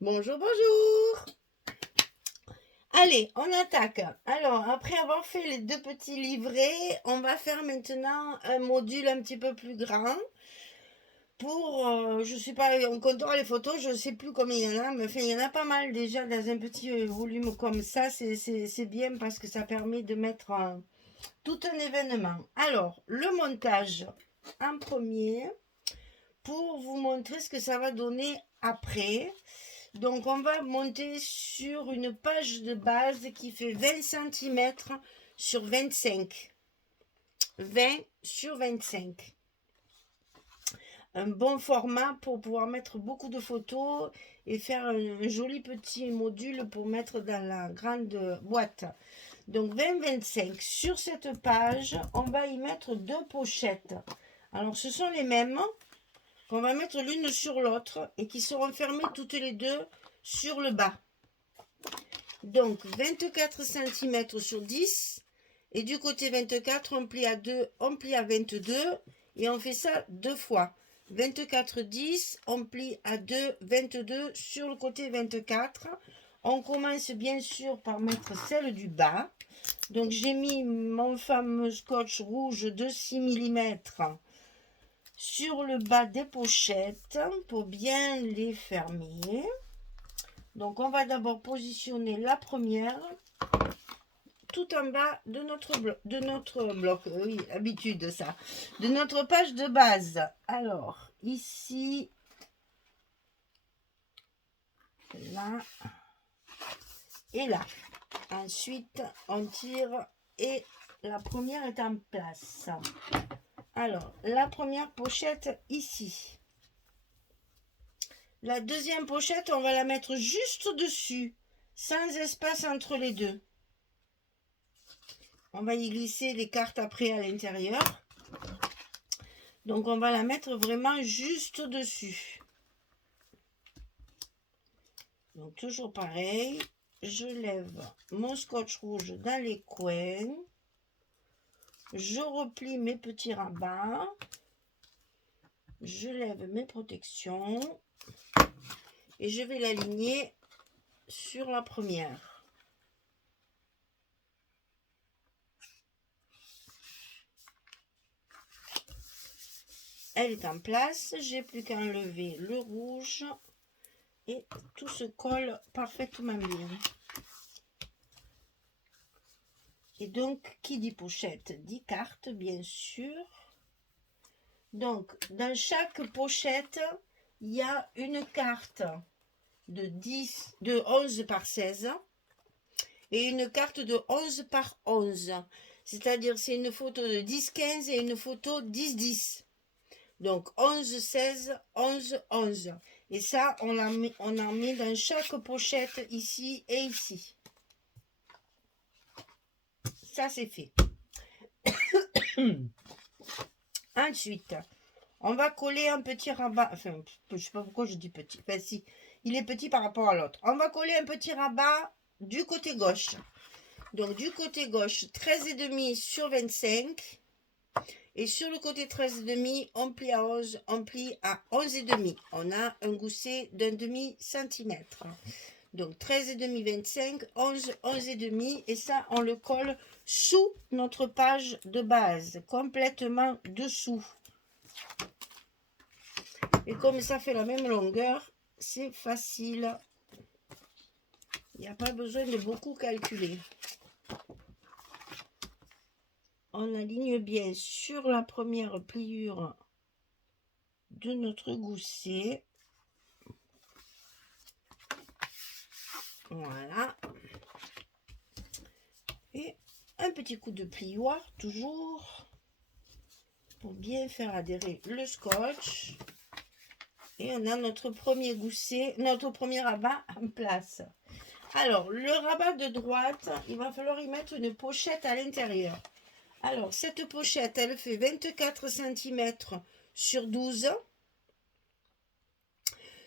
Bonjour, bonjour. Allez, on attaque. Alors, après avoir fait les deux petits livrets, on va faire maintenant un module un petit peu plus grand. Pour, je sais pas, en comptant les photos, je sais plus combien il y en a, mais enfin, il y en a pas mal déjà dans un petit volume comme ça. C'est bien parce que ça permet de mettre tout un événement. Alors, le montage en premier pour vous montrer ce que ça va donner après. Donc on va monter sur une page de base qui fait 20 cm sur 25. 20 sur 25. Un bon format pour pouvoir mettre beaucoup de photos et faire un joli petit module pour mettre dans la grande boîte. Donc 20-25. Sur cette page, on va y mettre deux pochettes. Alors ce sont les mêmes qu'on va mettre l'une sur l'autre et qui seront fermées toutes les deux sur le bas. Donc 24 cm sur 10 et du côté 24 on plie à 2, on plie à 22 et on fait ça deux fois. 24 10, on plie à 2, 22 sur le côté 24. On commence bien sûr par mettre celle du bas. Donc j'ai mis mon fameux scotch rouge de 6 mm sur le bas des pochettes pour bien les fermer. Donc on va d'abord positionner la première tout en bas de notre bloc, oui, habitude ça, de notre page de base. Alors ici, là et là. Ensuite on tire et la première est en place. Alors la première pochette ici. La deuxième pochette, on va la mettre juste dessus, sans espace entre les deux. On va y glisser les cartes après à l'intérieur. Donc on va la mettre vraiment juste dessus. Donc toujours pareil, je lève mon scotch rouge dans les coins. Je replie mes petits rabats. Je lève mes protections. Et je vais l'aligner sur la première. Elle est en place, j'ai plus qu'à enlever le rouge et tout se colle parfaitement bien. Et donc, qui dit pochette dit carte, bien sûr. Donc, dans chaque pochette, il y a une carte de 11 par 16 et une carte de 11 par 11. C'est-à-dire, c'est une photo de 10-15 et une photo 10-10. Donc 11-16, 11-11. Et ça, on en met dans chaque pochette ici et ici. Ça, c'est fait. Ensuite, on va coller un petit rabat. Enfin, je ne sais pas pourquoi je dis petit. Enfin, si, il est petit par rapport à l'autre. On va coller un petit rabat du côté gauche. Donc, du côté gauche, 13,5 sur 25. Et sur le côté 13,5, on plie à 11, on plie à 11,5. On a un gousset d'un demi-centimètre. Donc 13,5, 25, 11, 11,5. Et ça, on le colle sous notre page de base, complètement dessous. Et comme ça fait la même longueur, c'est facile. Il n'y a pas besoin de beaucoup calculer. On aligne bien sur la première pliure de notre gousset. Voilà. Et un petit coup de plioir, toujours, pour bien faire adhérer le scotch. Et on a notre premier gousset, notre premier rabat en place. Alors, le rabat de droite, il va falloir y mettre une pochette à l'intérieur. Alors, cette pochette, elle fait 24 cm sur 12.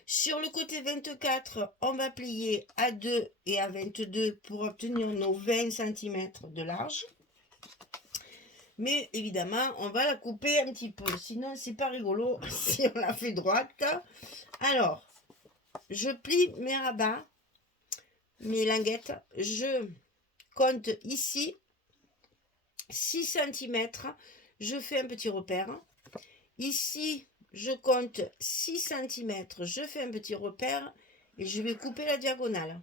Sur le côté 24, on va plier à 2 et à 22 pour obtenir nos 20 cm de large. Mais évidemment, on va la couper un petit peu, sinon c'est pas rigolo si on la fait droite. Alors, je plie mes rabats, mes languettes. Je compte ici 6 cm. Je fais un petit repère. Ici, je compte 6 cm. Je fais un petit repère et je vais couper la diagonale.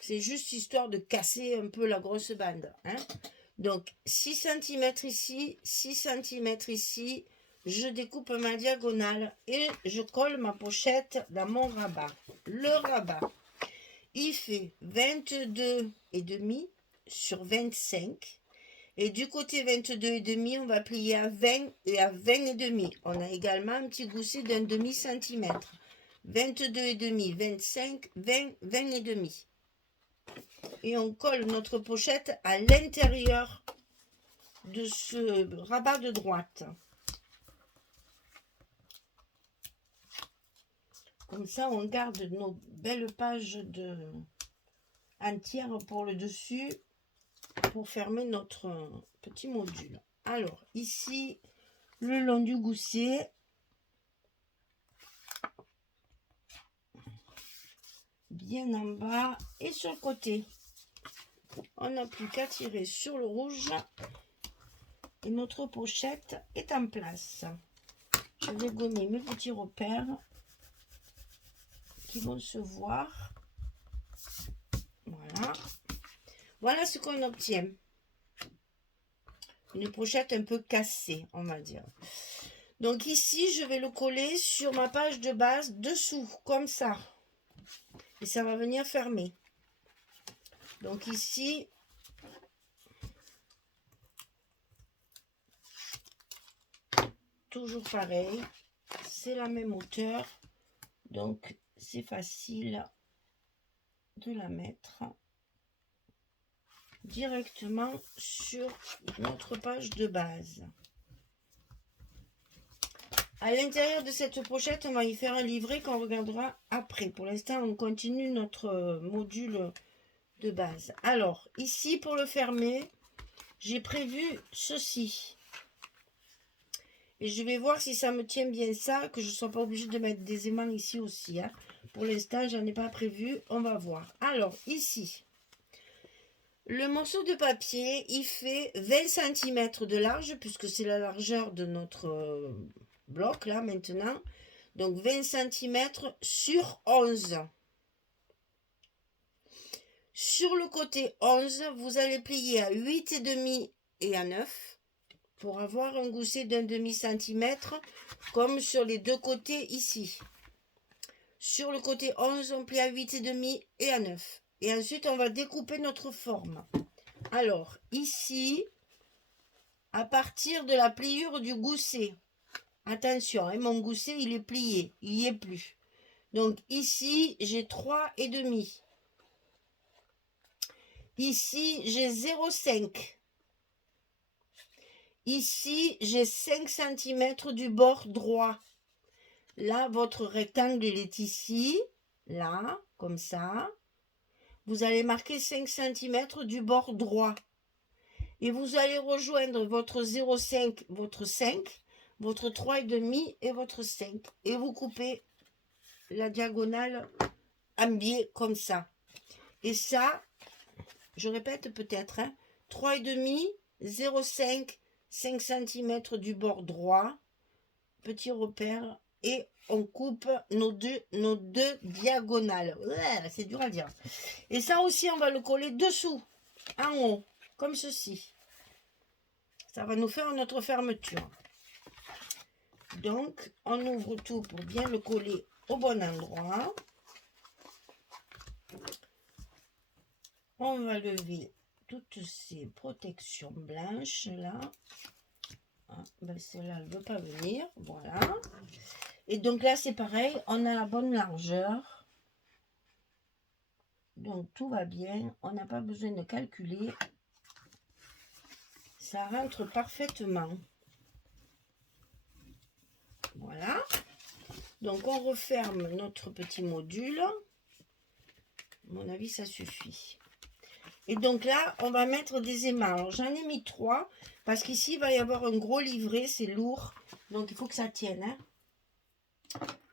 C'est juste histoire de casser un peu la grosse bande. Hein. Donc, 6 cm ici, 6 cm ici. Je découpe ma diagonale et je colle ma pochette dans mon rabat. Le rabat, il fait 22,5 sur 25. Et du côté 22,5, on va plier à 20 et à 20,5. On a également un petit gousset d'un demi-centimètre. 22,5, 25, 20, 20,5. Et on colle notre pochette à l'intérieur de ce rabat de droite. Comme ça, on garde nos belles pages entières pour le dessus, pour fermer notre petit module. Alors, ici, le long du gousset, bien en bas et sur le côté. On n'a plus qu'à tirer sur le rouge et notre pochette est en place. Je vais gommer mes petits repères qui vont se voir. Voilà. Voilà ce qu'on obtient. Une pochette un peu cassée, on va dire. Donc ici, je vais le coller sur ma page de base dessous, comme ça. Et ça va venir fermer. Donc ici, toujours pareil, c'est la même hauteur. Donc c'est facile de la mettre directement sur notre page de base. À l'intérieur de cette pochette, on va y faire un livret qu'on regardera après. Pour l'instant, on continue notre module de base. Alors, ici, pour le fermer, j'ai prévu ceci. Et je vais voir si ça me tient bien ça, que je ne sois pas obligée de mettre des aimants ici aussi. Hein. Pour l'instant, j'en ai pas prévu. On va voir. Alors, ici, le morceau de papier, il fait 20 cm de large, puisque c'est la largeur de notre bloc, là, maintenant. Donc, 20 cm sur 11. Sur le côté 11, vous allez plier à 8,5 et à 9 pour avoir un gousset d'un demi-centimètre comme sur les deux côtés ici. Sur le côté 11, on plie à 8,5 et à 9. Et ensuite, on va découper notre forme. Alors, ici, à partir de la pliure du gousset, attention, hein, mon gousset, il est plié, il n'y est plus. Donc ici, j'ai 3,5. Ici, j'ai 0,5. Ici, j'ai 5 cm du bord droit. Là, votre rectangle, il est ici. Là, comme ça. Vous allez marquer 5 cm du bord droit. Et vous allez rejoindre votre 0,5, votre 5, votre 3,5 et votre 5. Et vous coupez la diagonale en biais comme ça. Et ça, je répète peut-être, hein, 3,5, 0,5, 5 cm du bord droit, petit repère, et on coupe nos deux diagonales. Ouais, c'est dur à dire. Et ça aussi, on va le coller dessous, en haut, comme ceci. Ça va nous faire notre fermeture. Donc, on ouvre tout pour bien le coller au bon endroit. On va lever toutes ces protections blanches là. Ah, ben celle-là, elle ne veut pas venir. Voilà. Et donc là, c'est pareil. On a la bonne largeur. Donc, tout va bien. On n'a pas besoin de calculer. Ça rentre parfaitement. Voilà. Donc, on referme notre petit module. À mon avis, ça suffit. Et donc là, on va mettre des aimants. Alors, j'en ai mis 3 parce qu'ici, il va y avoir un gros livret. C'est lourd. Donc, il faut que ça tienne. Hein.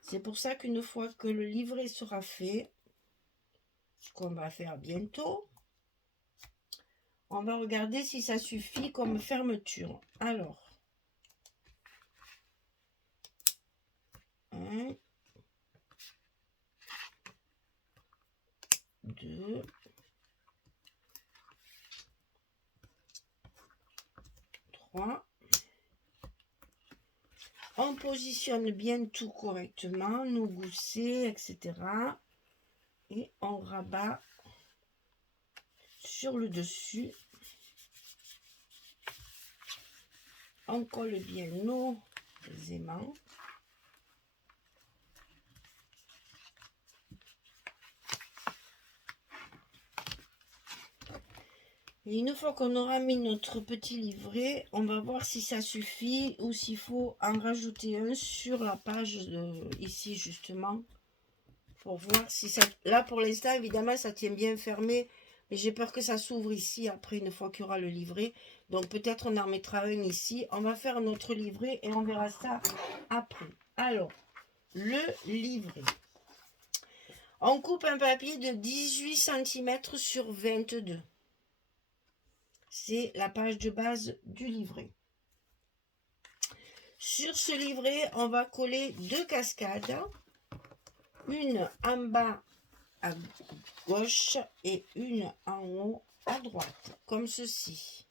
C'est pour ça qu'une fois que le livret sera fait, ce qu'on va faire bientôt, on va regarder si ça suffit comme fermeture. Alors, 1, 2, 3. On positionne bien tout correctement, nos goussets, etc. Et on rabat sur le dessus. On colle bien nos aimants. Et une fois qu'on aura mis notre petit livret, on va voir si ça suffit ou s'il faut en rajouter un sur la page ici justement. Pour voir si ça... Là pour l'instant évidemment ça tient bien fermé. Mais j'ai peur que ça s'ouvre ici après une fois qu'il y aura le livret. Donc peut-être on en mettra un ici. On va faire notre livret et on verra ça après. Alors, le livret. On coupe un papier de 18 cm sur 22. C'est la page de base du livret. Sur ce livret, on va coller 2 cascades. Une en bas à gauche et une en haut à droite, comme ceci.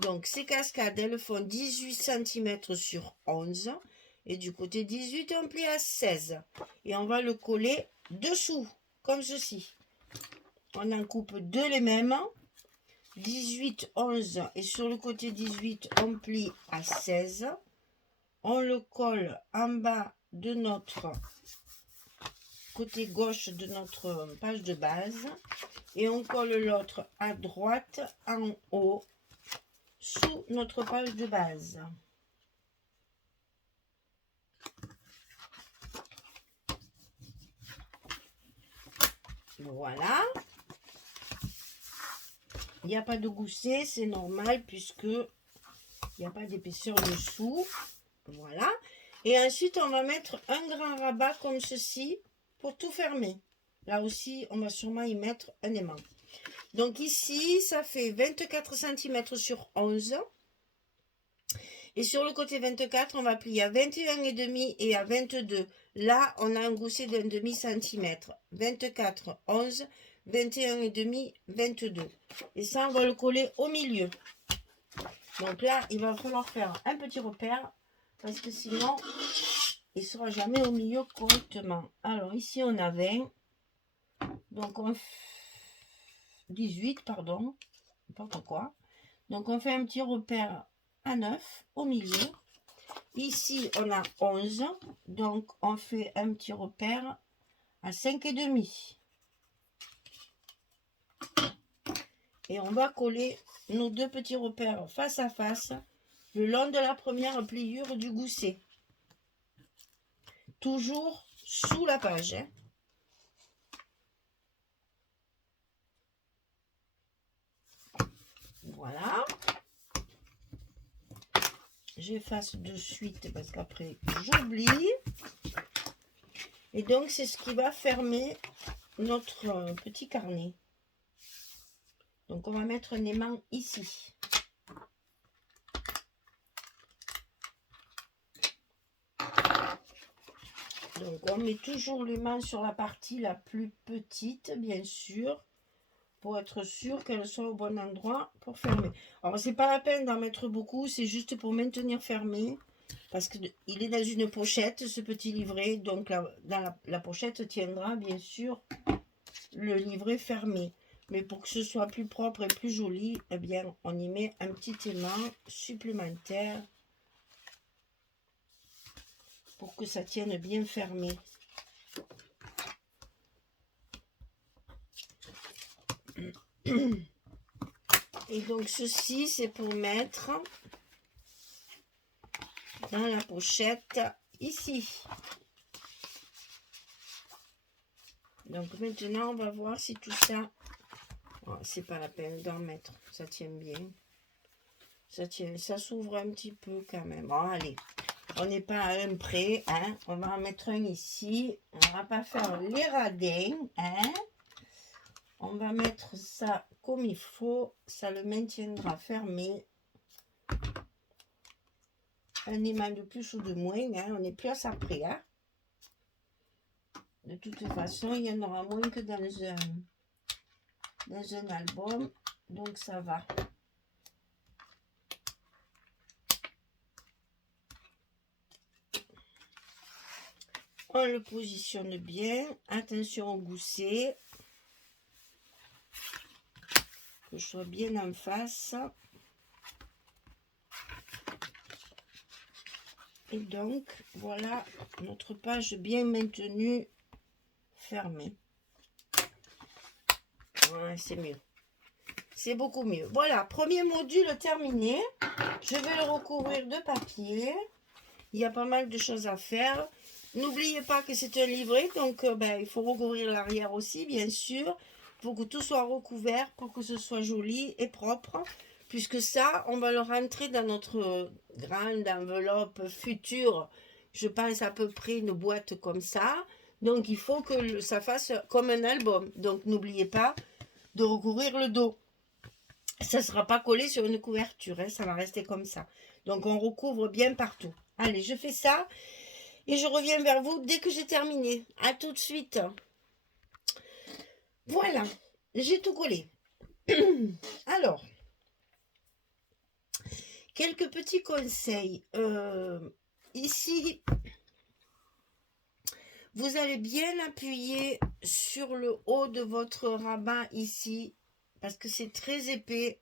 Donc ces cascades, elles font 18 cm sur 11. Et du côté 18, on plie à 16. Et on va le coller dessous, comme ceci. On en coupe 2 les mêmes. 18, 11 et sur le côté 18 on plie à 16, on le colle en bas de notre côté gauche de notre page de base et on colle l'autre à droite en haut sous notre page de base. Voilà. Il n'y a pas de gousset, c'est normal puisque il n'y a pas d'épaisseur dessous. Voilà. Et ensuite, on va mettre un grand rabat comme ceci pour tout fermer. Là aussi, on va sûrement y mettre un aimant. Donc ici, ça fait 24 cm sur 11. Et sur le côté 24, on va plier à 21,5 et à 22. Là, on a un gousset d'un demi-centimètre. 24, 11, 21,5, 22. Et ça, on va le coller au milieu. Donc là, il va falloir faire un petit repère parce que sinon, il ne sera jamais au milieu correctement. Alors ici, on a 20. Donc on 18, pardon. N'importe quoi. Donc on fait un petit repère à 9 au milieu. Ici, on a 11. Donc on fait un petit repère à 5,5. Et on va coller nos 2 petits repères face à face le long de la première pliure du gousset. Toujours sous la page. Hein. Voilà. J'efface de suite parce qu'après j'oublie. Et donc c'est ce qui va fermer notre petit carnet. Donc on va mettre un aimant ici. Donc on met toujours l'aimant sur la partie la plus petite, bien sûr, pour être sûr qu'elle soit au bon endroit pour fermer. Alors c'est pas la peine d'en mettre beaucoup, c'est juste pour maintenir fermé. Parce qu'il est dans une pochette, ce petit livret. Donc dans la pochette tiendra bien sûr le livret fermé. Mais pour que ce soit plus propre et plus joli, eh bien on y met un petit aimant supplémentaire pour que ça tienne bien fermé. Et donc ceci c'est pour mettre dans la pochette ici. Donc maintenant on va voir si tout ça, oh, c'est pas la peine d'en mettre, ça tient bien, ça tient, ça s'ouvre un petit peu quand même. Bon allez, On n'est pas à un près, hein. On va en mettre un ici. On va pas faire les radins, hein. On va mettre ça comme il faut. Ça le maintiendra fermé. Un aimant de plus ou de moins, hein. On n'est plus à ça près, hein. De toute façon, il y en aura moins que dans un album. Donc ça va. On le positionne bien. Attention au gousset. Que je sois bien en face. Et donc, voilà notre page bien maintenue, fermée. Ouais, c'est mieux. C'est beaucoup mieux. Voilà, premier module terminé. Je vais le recouvrir de papier. Il y a pas mal de choses à faire. N'oubliez pas que c'est un livret, donc il faut recouvrir l'arrière aussi, bien sûr. Il faut que tout soit recouvert pour que ce soit joli et propre. Puisque ça, on va le rentrer dans notre grande enveloppe future. Je pense à peu près une boîte comme ça. Donc, il faut que ça fasse comme un album. Donc, n'oubliez pas de recouvrir le dos. Ça ne sera pas collé sur une couverture, hein, ça va rester comme ça. Donc, on recouvre bien partout. Allez, je fais ça. Et je reviens vers vous dès que j'ai terminé. À tout de suite. Voilà, j'ai tout collé. Alors, quelques petits conseils. Ici, vous allez bien appuyer sur le haut de votre rabat ici, parce que c'est très épais.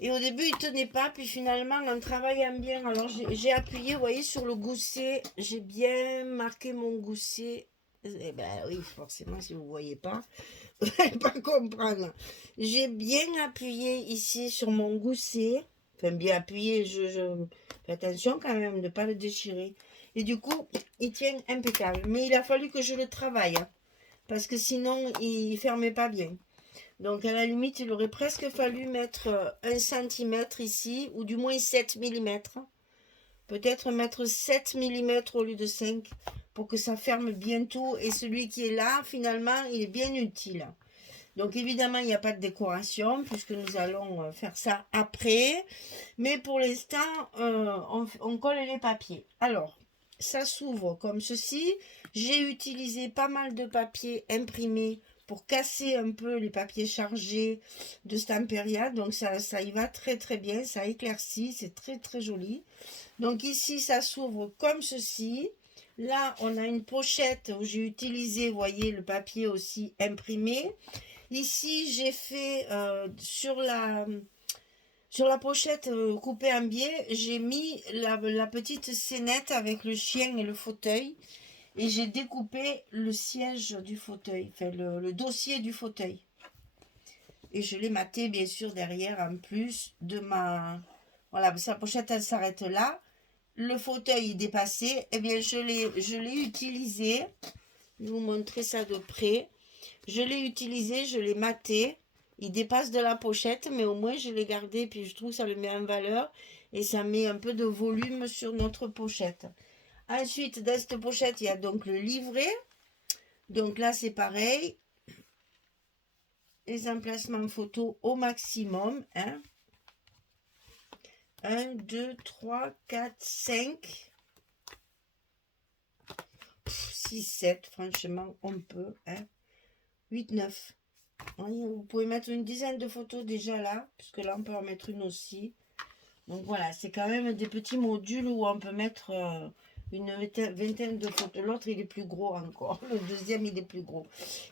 Et au début, il ne tenait pas, puis finalement, en travaillant bien, alors j'ai appuyé, vous voyez, sur le gousset. J'ai bien marqué mon gousset. Eh ben oui, forcément, si vous ne voyez pas, vous n'allez pas comprendre. J'ai bien appuyé ici sur mon gousset. Enfin, bien appuyé, je fais attention quand même de ne pas le déchirer. Et du coup, il tient impeccable. Mais il a fallu que je le travaille, hein, parce que sinon, il ne fermait pas bien. Donc, à la limite, il aurait presque fallu mettre 1 cm ici, ou du moins 7 mm. Peut-être mettre 7 mm au lieu de 5, pour que ça ferme bien tout. Et celui qui est là, finalement, il est bien utile. Donc, évidemment, il n'y a pas de décoration, puisque nous allons faire ça après. Mais pour l'instant, on colle les papiers. Alors, ça s'ouvre comme ceci. J'ai utilisé pas mal de papier imprimé pour casser un peu les papiers chargés de Stamperia. Donc ça y va très très bien, ça éclaircit, c'est très très joli. Donc ici ça s'ouvre comme ceci. Là on a une pochette où j'ai utilisé, vous voyez, le papier aussi imprimé. Ici j'ai fait sur la pochette coupée en biais, j'ai mis la petite scénette avec le chien et le fauteuil. Et j'ai découpé le siège du fauteuil, enfin le dossier du fauteuil. Et je l'ai maté bien sûr derrière en plus de ma... Voilà, sa pochette elle s'arrête là. Le fauteuil est dépassé. Eh bien je l'ai utilisé. Je vais vous montrer ça de près. Je l'ai utilisé, je l'ai maté. Il dépasse de la pochette, mais au moins je l'ai gardé. Puis je trouve que ça le met en valeur. Et ça met un peu de volume sur notre pochette. Ensuite, dans cette pochette, il y a donc le livret. Donc là, c'est pareil. Les emplacements photos au maximum. 1, 2, 3, 4, 5. 6, 7. Franchement, on peut. 8, 9. Vous pouvez mettre une dizaine de photos déjà là. Puisque là, on peut en mettre une aussi. Donc voilà, c'est quand même des petits modules où on peut mettre... une vingtaine de photos. L'autre, il est plus gros encore. Le deuxième, il est plus gros.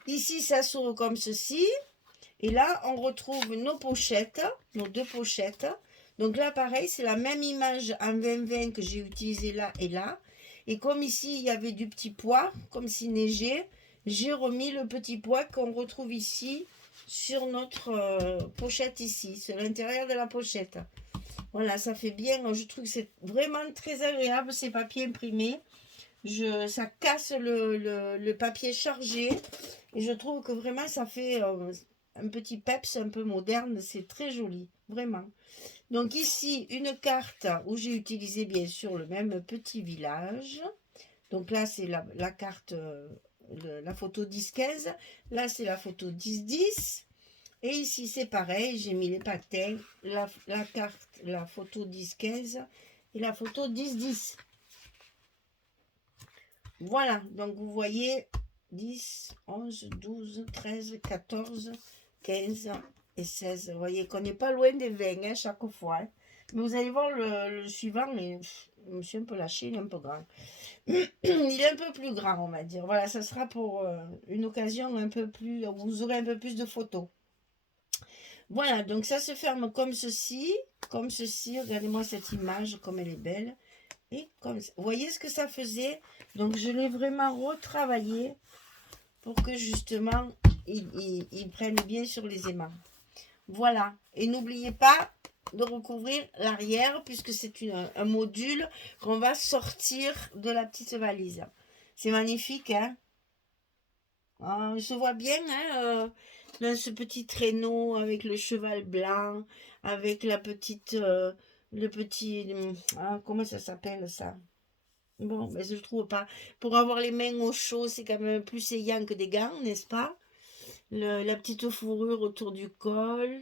Ici, ça s'ouvre comme ceci. Et là, on retrouve nos pochettes, nos deux pochettes. Donc là, pareil, c'est la même image en 20-20 que j'ai utilisé là et là. Et comme ici, il y avait du petit pois, comme s'il neigeait, j'ai remis le petit pois qu'on retrouve ici sur notre pochette ici. C'est l'intérieur de la pochette. Voilà, ça fait bien. Je trouve que c'est vraiment très agréable, ces papiers imprimés. Ça casse le papier chargé. Et je trouve que vraiment, ça fait un petit peps un peu moderne. C'est très joli. vraiment. Donc ici, une carte où j'ai utilisé bien sûr le même petit village. Donc là, c'est la carte, la photo 10-15. Là, c'est la photo 10-10. Et ici, c'est pareil, j'ai mis les patins, la carte, la photo 10-15 et la photo 10-10. Voilà, donc vous voyez 10, 11, 12, 13, 14, 15 et 16. Vous voyez qu'on n'est pas loin des 20 hein, chaque fois. Hein. Mais vous allez voir le suivant, je me suis un peu lâché, il est un peu grand. Il est un peu plus grand, on va dire. Voilà, ça sera pour une occasion un peu plus, où vous aurez un peu plus de photos. Voilà, donc ça se ferme comme ceci. Comme ceci, regardez-moi cette image, comme elle est belle. Et comme ça. Vous voyez ce que ça faisait? Donc je l'ai vraiment retravaillé pour que justement, il prenne bien sur les aimants. Voilà. Et n'oubliez pas de recouvrir l'arrière puisque c'est un module qu'on va sortir de la petite valise. C'est magnifique, hein? Ah, je vois bien, hein, dans ce petit traîneau avec le cheval blanc, avec la petite, le petit, comment ça s'appelle ça? Bon, mais je trouve pas. Pour avoir les mains au chaud, c'est quand même plus saillant que des gants, n'est-ce pas? La petite fourrure autour du col,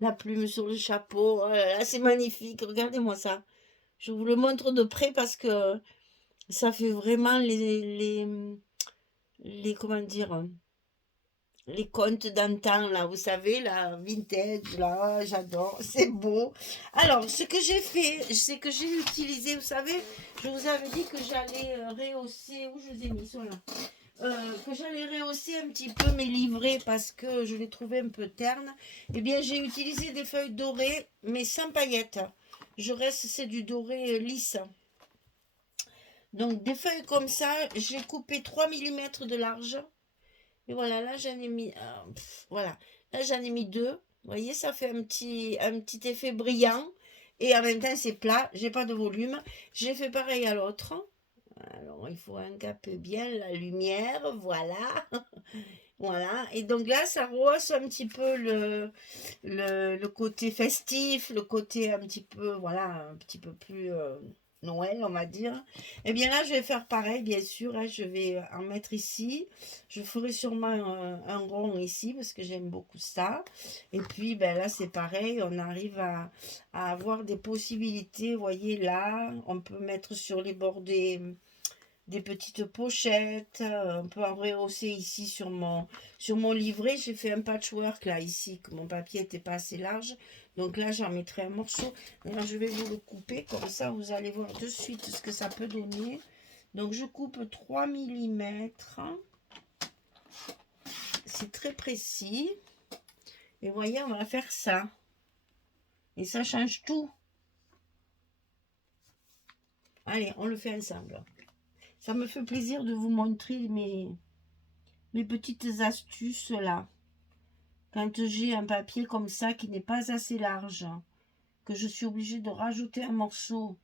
la plume sur le chapeau. Oh là là, c'est magnifique. Regardez-moi ça. Je vous le montre de près parce que ça fait vraiment les comment dire, les contes d'antan, là, vous savez, la vintage, là, j'adore, c'est beau. Alors, ce que j'ai fait, c'est que j'ai utilisé, vous savez, je vous avais dit que j'allais rehausser, où je vous ai mis, voilà, que j'allais rehausser un petit peu mes livrets parce que je les trouvais un peu ternes. Eh bien, j'ai utilisé des feuilles dorées, mais sans paillettes. Je reste, c'est du doré lisse. Donc, des feuilles comme ça, j'ai coupé 3 mm de large. Et voilà, là j'en ai mis, voilà, là j'en ai mis deux. Vous voyez, ça fait un petit effet brillant. Et en même temps, c'est plat, j'ai pas de volume. J'ai fait pareil à l'autre. Alors, il faut encaper bien la lumière, voilà. Voilà, et donc là, ça rehausse un petit peu le côté festif, le côté un petit peu, voilà, un petit peu plus Noël, on va dire. Et bien là, je vais faire pareil, bien sûr, hein, je vais en mettre ici. Je ferai sûrement un rond ici, parce que j'aime beaucoup ça. Et puis, ben là, c'est pareil, on arrive à avoir des possibilités, vous voyez, là, on peut mettre sur les bords des petites pochettes, on peut en rehausser ici sur mon livret. J'ai fait un patchwork là ici, que mon papier n'était pas assez large, donc là j'en mettrai un morceau. Alors je vais vous le couper, comme ça vous allez voir de suite ce que ça peut donner. Donc je coupe 3 mm, c'est très précis, et voyez, on va faire ça, et ça change tout. Allez, on le fait ensemble. Ça me fait plaisir de vous montrer mes petites astuces là. Quand j'ai un papier comme ça qui n'est pas assez large, que je suis obligée de rajouter un morceau,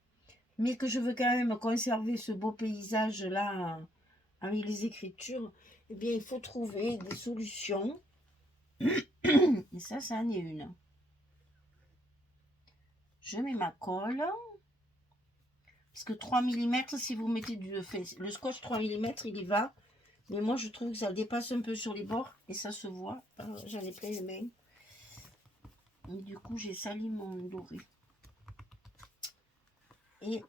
mais que je veux quand même conserver ce beau paysage là avec les écritures, eh bien il faut trouver des solutions. Et ça en est une. Je mets ma colle. Parce que 3 mm, si vous mettez le scotch 3 mm, il y va. Mais moi, je trouve que ça dépasse un peu sur les bords et ça se voit. J'en ai plein les mains. Et du coup, j'ai sali mon doré. Et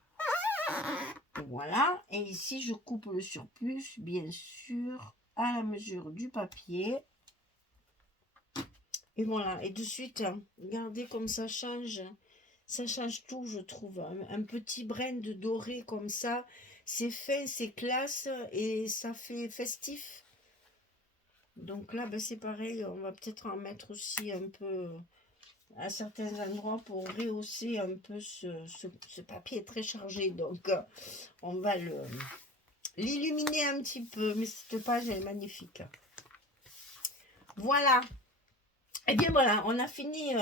voilà. Et ici, je coupe le surplus, bien sûr, à la mesure du papier. Et voilà. Et de suite, regardez comme ça change. Ça change tout, je trouve. Un petit brin de doré comme ça. C'est fin, c'est classe et ça fait festif. Donc là, ben, c'est pareil, on va peut-être en mettre aussi un peu à certains endroits pour rehausser un peu ce papier très chargé. Donc, on va l'illuminer un petit peu, mais cette page est magnifique. Voilà. Et bien voilà, on a fini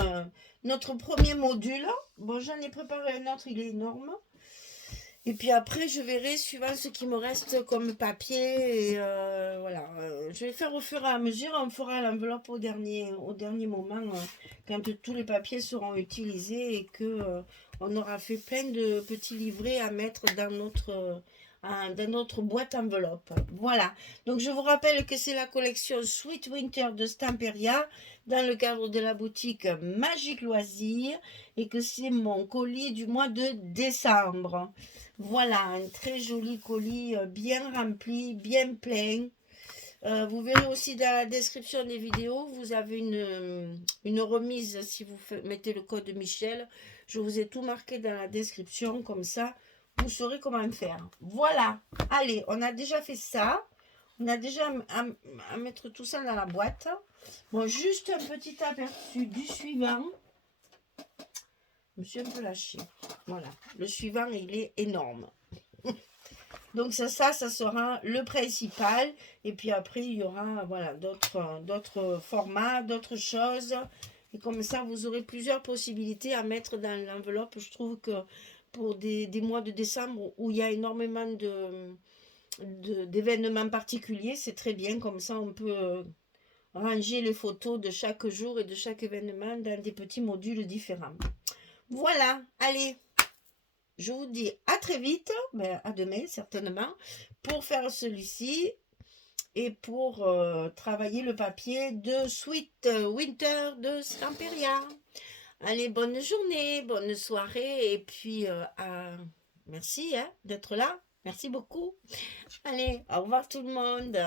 notre premier module. Bon, j'en ai préparé un autre, il est énorme. Et puis après, je verrai suivant ce qui me reste comme papier. Et voilà. Je vais faire au fur et à mesure. On fera l'enveloppe au dernier moment, quand tous les papiers seront utilisés et que on aura fait plein de petits livrets à mettre dans notre boîte enveloppe. Voilà. Donc je vous rappelle que c'est la collection Sweet Winter de Stamperia dans le cadre de la boutique Magique Loisirs et que c'est mon colis du mois de décembre. Voilà, un très joli colis bien rempli, bien plein. Vous verrez aussi dans la description des vidéos, vous avez une remise si vous mettez le code Michel. Je vous ai tout marqué dans la description, comme ça, vous saurez comment faire. Voilà, allez, on a déjà fait ça. On a déjà à mettre tout ça dans la boîte. Bon, juste un petit aperçu du suivant. Je me suis un peu lâchée. Voilà, le suivant, il est énorme. Donc ça sera le principal. Et puis après, il y aura voilà, d'autres formats, d'autres choses. Et comme ça, vous aurez plusieurs possibilités à mettre dans l'enveloppe. Je trouve que pour des mois de décembre où il y a énormément d'événements particuliers, c'est très bien. Comme ça, on peut ranger les photos de chaque jour et de chaque événement dans des petits modules différents. Voilà, allez, je vous dis à très vite, à demain certainement, pour faire celui-ci et pour travailler le papier de Sweet Winter de Stamperia. Allez, bonne journée, bonne soirée et puis merci d'être là. Merci beaucoup. Allez, au revoir tout le monde.